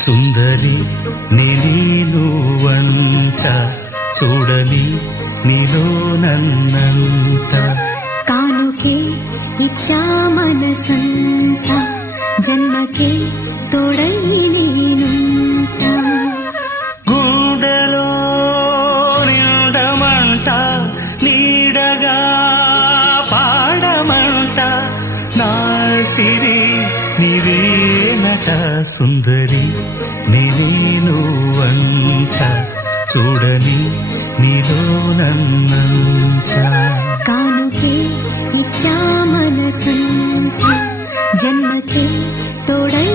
సుందరి నేను వంట చూడని నీలో నన్నంట కానుకే ఇచ్చా మనసంత జన్మకే తోడై నేనుంట గుండెలో నిండమంట నీడగా పాడమంట నా సిరి నీవేనట సుందరి నేను వంట చూడని నీలో నన్నంత కానుకే ఇచ్చా మనసంత జన్మకే తోడై